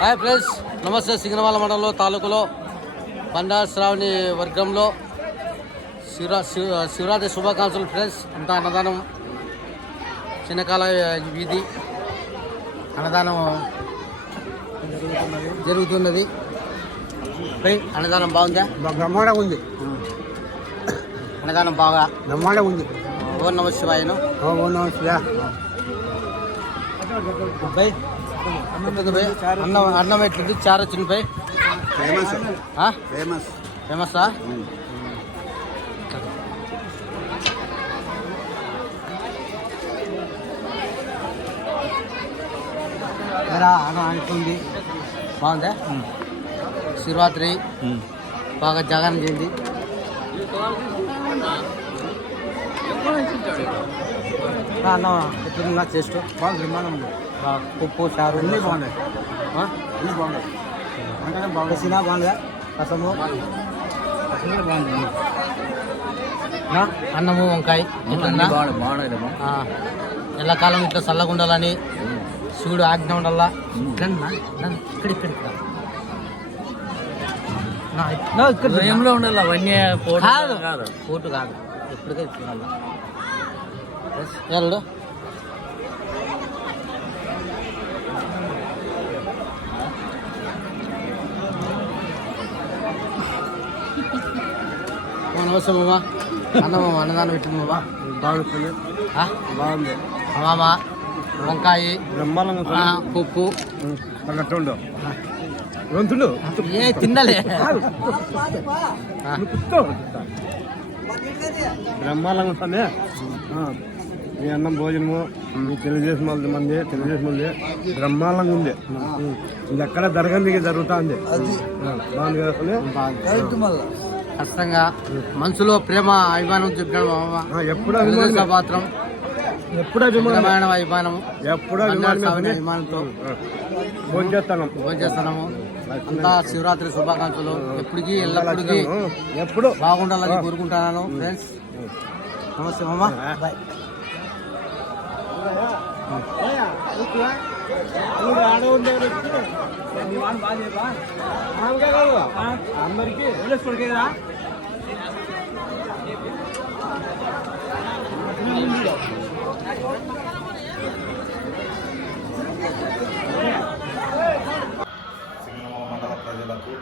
Hi friends, నమస్తే. సింగనమల మండలంలో తాలూకులో బండారు శ్రావణి వర్గంలో శివరాత్రి శుభాకాంక్షలు ఫ్రెండ్స్. అంతా అన్నదానం చిన్నకాల వీధి అన్నదానం జరుగుతున్నది. అన్నదానం బాగుందా? బ్రహ్మాండంగా ఉంది. అన్నదానం బాగా బ్రహ్మాండంగా ఉంది. ఓం నమ శివాయను. ఓం నమ శివాయ. అన్నం ఎట్లుంది? చారు వచ్చింది పై ఫేమసా? అనుకుంది బాగుందా? శివరాత్రి బాగా జాగరణ చేయండి. అన్నం ఎట్లుందా? టేస్ట్ బాగా బ్రహ్మాండం ఉంది. ఉప్పు చారు అన్నీ బాగున్నాయి. అన్నీ బాగున్నాయి. అంటే బాగా సినా బాగుందా? రసము బాగుంది. అన్నము వంకాయ ఎల్లకాలం ఇట్లా చల్లగా ఉండాలని శివుడు ఆజ్ఞ ఉండాలా. ఇక్కడ ఉండాలి. అవన్నీ పోటు కాదు, ఎప్పటికే చూడాలి. ఎల్లుడు నమస్తే మామా. అన్నదానం పెట్టింది మామా. బాగుంది. బాగుంది. మామ వంకాయ బ్రహ్మాండంగా పప్పు వంతులు ఏ తిన్నలే. బ్రహ్మాండంగా ఉంటుంది. మీ అన్నం భోజనము మీ తెలుగుదేశం మంది బ్రహ్మాండంగా ఉంది. ఇది ఎక్కడ జరగంది జరుగుతుంది. బాగుంది కదా. ఖచ్చితంగా మనసులో ప్రేమ అభిమానం చెప్పాడు ఎప్పుడు పాత్రం, ఎప్పుడు అభిమానం ఎప్పుడు అభిమానంతో భోజేస్తాము. అంతా శివరాత్రి శుభాకాంక్షలు. ఎప్పటికీ ఎల్లప్పటికీ ఎప్పుడు బాగుండాలని కోరుకుంటున్నాను ఫ్రెండ్స్. నమస్తే మామా. బాయ్. అందరికి మండల ప్రజలకు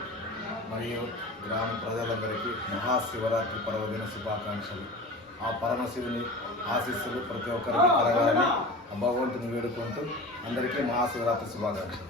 మరియు గ్రామ ప్రజలందరికీ మహాశివరాత్రి పర్వదిన శుభాకాంక్షలు. ఆ పరమశివుని ఆశీస్సులు ప్రతి ఒక్కరికి కలగాలని ఆ భగవంతుని వేడుకుంటూ అందరికీ మహాశివరాత్రి శుభాకాంక్షలు.